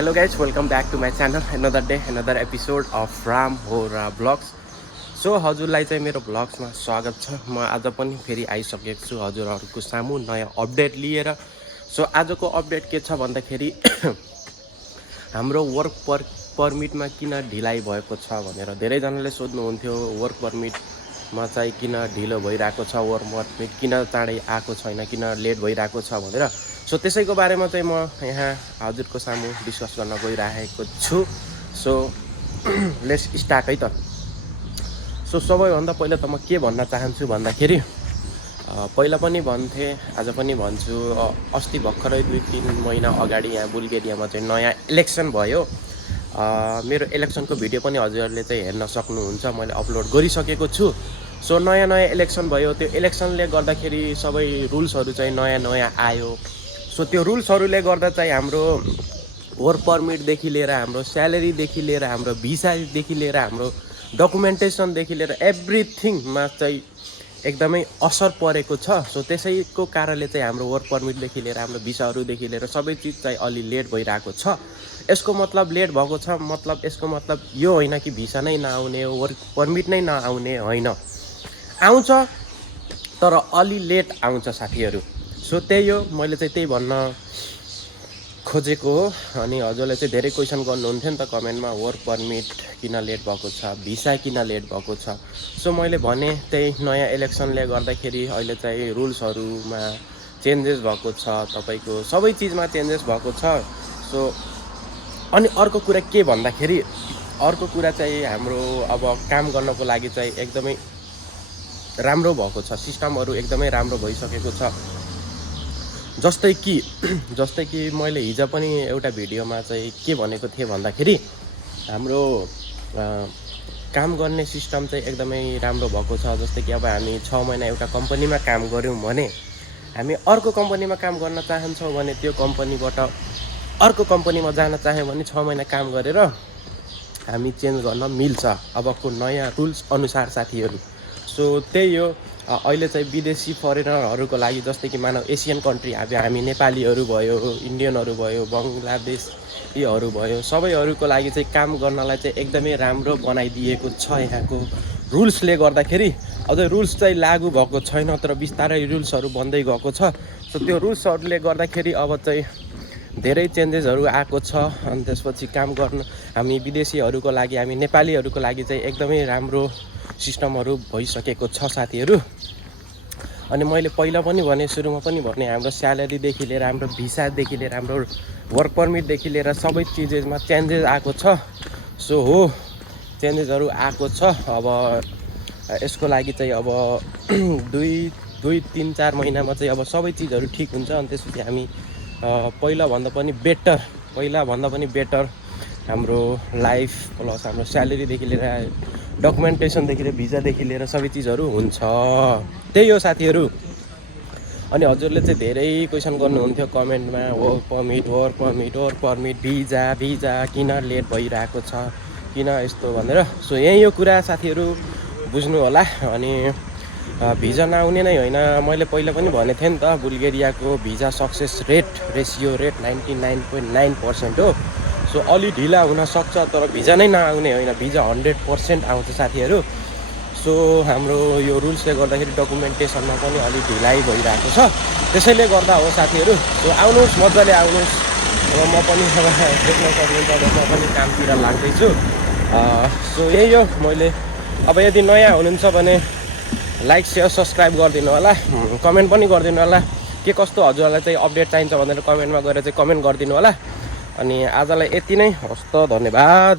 Hello guys, welcome back to my channel. Another day, another episode of Ram Hora Vlogs. So हजुरलाई चाहिँ मेरो भ्लग्समा स्वागत छ। म आज पनि फेरि आइसकेको छु हजुरहरूको सामु नयाँ अपडेट लिएर। सो आजको अपडेट के छ भन्दाखेरि हाम्रो वर्क परमिटमा किन ढिलाइ भएको छ भनेर धेरैजनाले सोध्नुहुन्थ्यो। वर्क परमिटमा चाहिँ किन ढिलो भइरहेको छ, वर्क परमिट किन चाँडै आएको छैन, किन लेट भइरहेको छ भनेर। सो त्यसैको बारेमा चाहिँ म यहाँ हजुरको सामु डिस्कस गर्न गइरहेको छु। सो लेट्स स्टार्ट है त। सो सबैभन्दा पहिला त म के भन्न चाहन्छु भन्दाखेरि पहिला पनि भन्थेँ, आज पनि भन्छु, अस्ति भर्खरै 2-3 महिना अगाडि यहाँ बुल्गेरियामा चाहिँ नयाँ इलेक्सन भयो। मेरो इलेक्सनको भिडियो पनि हजुरहरूले चाहिँ हेर्न सक्नुहुन्छ, मैले अपलोड गरिसकेको छु। सो नयाँ इलेक्सन भयो। त्यो इलेक्सनले गर्दाखेरि सबै रुल्सहरू चाहिँ नयाँ आयो। सो त्यो रुल्सहरूले गर्दा चाहिँ हाम्रो वर्क परमिटदेखि लिएर हाम्रो स्यालेरीदेखि लिएर हाम्रो भिसादेखि लिएर हाम्रो डकुमेन्टेसनदेखि लिएर एभ्रिथिङमा चाहिँ एकदमै असर परेको छ। सो त्यसैको कारणले चाहिँ हाम्रो वर्क परमिटदेखि लिएर हाम्रो भिसाहरूदेखि लिएर सबै चिज चाहिँ अलि लेट भइरहेको छ। यसको मतलब लेट भएको छ मतलब यसको मतलब यो होइन कि भिसा नै नआउने, वर्क परमिट नै नआउने होइन, आउँछ तर अलि लेट आउँछ साथीहरू। सो त्यही हो, मैले चाहिँ त्यही भन्न खोजेको हो। अनि हजुरले चाहिँ धेरै क्वेसन गर्नुहुन्थ्यो नि त कमेन्टमा, वर्क परमिट किन लेट भएको छ, भिसा किन लेट भएको छ। सो मैले भने त्यही नयाँ इलेक्सनले गर्दाखेरि अहिले चाहिँ रुल्सहरूमा चेन्जेस भएको छ, तपाईँको सबै चिजमा चेन्जेस भएको छ। सो अनि अर्को कुरा के भन्दाखेरि, अर्को कुरा चाहिँ हाम्रो अब काम गर्नको लागि चाहिँ एकदमै राम्रो भएको छ, सिस्टमहरू एकदमै राम्रो भइसकेको छ। जस्तै कि मैले हिजो पनि एउटा भिडियोमा चाहिँ के भनेको थिएँ भन्दाखेरि हाम्रो काम गर्ने सिस्टम चाहिँ एकदमै राम्रो भएको छ। जस्तै कि अब हामी 6 महिना एउटा कम्पनीमा काम गऱ्यौँ भने हामी अर्को कम्पनीमा काम गर्न चाहन्छौँ भने त्यो कम्पनीबाट अर्को कम्पनीमा जान चाह्यौँ भने 6 महिना काम गरेर हामी चेन्ज गर्न मिल्छ अबको नयाँ रुल्स अनुसार साथीहरू। सो त्यही हो, अहिले चाहिँ विदेशी फरेनरहरूको लागि जस्तै कि मानव एसियन कन्ट्री, अब हामी नेपालीहरू भयो, इन्डियनहरू भयो, बङ्गलादेशीहरू भयो, सबैहरूको लागि चाहिँ काम गर्नलाई चाहिँ एकदमै राम्रो बनाइदिएको छ यहाँको रुल्सले गर्दाखेरि। अझै रुल्स चाहिँ लागु भएको छैन तर बिस्तारै रुल्सहरू बन्दै गएको छ। सो त्यो रुल्सहरूले गर्दाखेरि अब चाहिँ धेरै चेन्जेसहरू आएको छ। अनि त्यसपछि काम गर्न हामी विदेशीहरूको लागि, हामी नेपालीहरूको लागि चाहिँ एकदमै राम्रो सिस्टमहरू भइसकेको छ साथीहरू। अनि मैले पहिला पनि भने, सुरुमा पनि भने, हाम्रो स्यालेरीदेखि लिएर हाम्रो भिसादेखि लिएर हाम्रो वर्क परमिटदेखि लिएर सबै चिजमा चेन्जेस आएको छ। सो हो, चेन्जेसहरू आएको छ। अब यसको लागि चाहिँ अब 2-3-4 महिनामा चाहिँ अब सबै चिजहरू ठिक हुन्छ। अनि त्यसपछि हामी पहिलाभन्दा पनि बेटर हाम्रो लाइफ प्लस हाम्रो स्यालेरीदेखि लिएर डकुमेन्टेसनदेखि लिएर भिजादेखि लिएर सबै चिजहरू हुन्छ। त्यही हो साथीहरू। अनि हजुरले चाहिँ धेरै क्वेसन गर्नुहुन्थ्यो कमेन्टमा, वर्क परमिट भिजा किन लेट भइरहेको छ, किन यस्तो भनेर। सो यही हो कुरा साथीहरू, बुझ्नु होला। अनि भिजा नआउने नै होइन, मैले पहिला पनि भनेको थिएँ नि त, बुल्गेरियाको भिजा सक्सेस रेसियो रेट 99.9% हो। सो अलि ढिला हुनसक्छ तर भिजा नै नआउने होइन, भिजा 100% आउँछ साथीहरू। सो हाम्रो यो रुल्सले गर्दाखेरि डकुमेन्टेसनमा पनि अलिक ढिलाइ भइरहेको छ, त्यसैले गर्दा हो साथीहरू। सो आउनुहोस्, मजाले आउनुहोस्। अब म पनि देख्न सक्नुहुन्छ म पनि कामतिर लाग्दैछु। सो यही हो। मैले अब यदि नयाँ हुनुहुन्छ भने लाइक सेयर सब्सक्राइब गरिदिनु होला, कमेन्ट पनि गरिदिनु होला। के कस्तो हजुरलाई चाहिँ अपडेट चाहिन्छ भनेर कमेन्टमा गएर चाहिँ कमेन्ट गरिदिनु होला। अनि आजलाई यति नै, हस् त, धन्यवाद।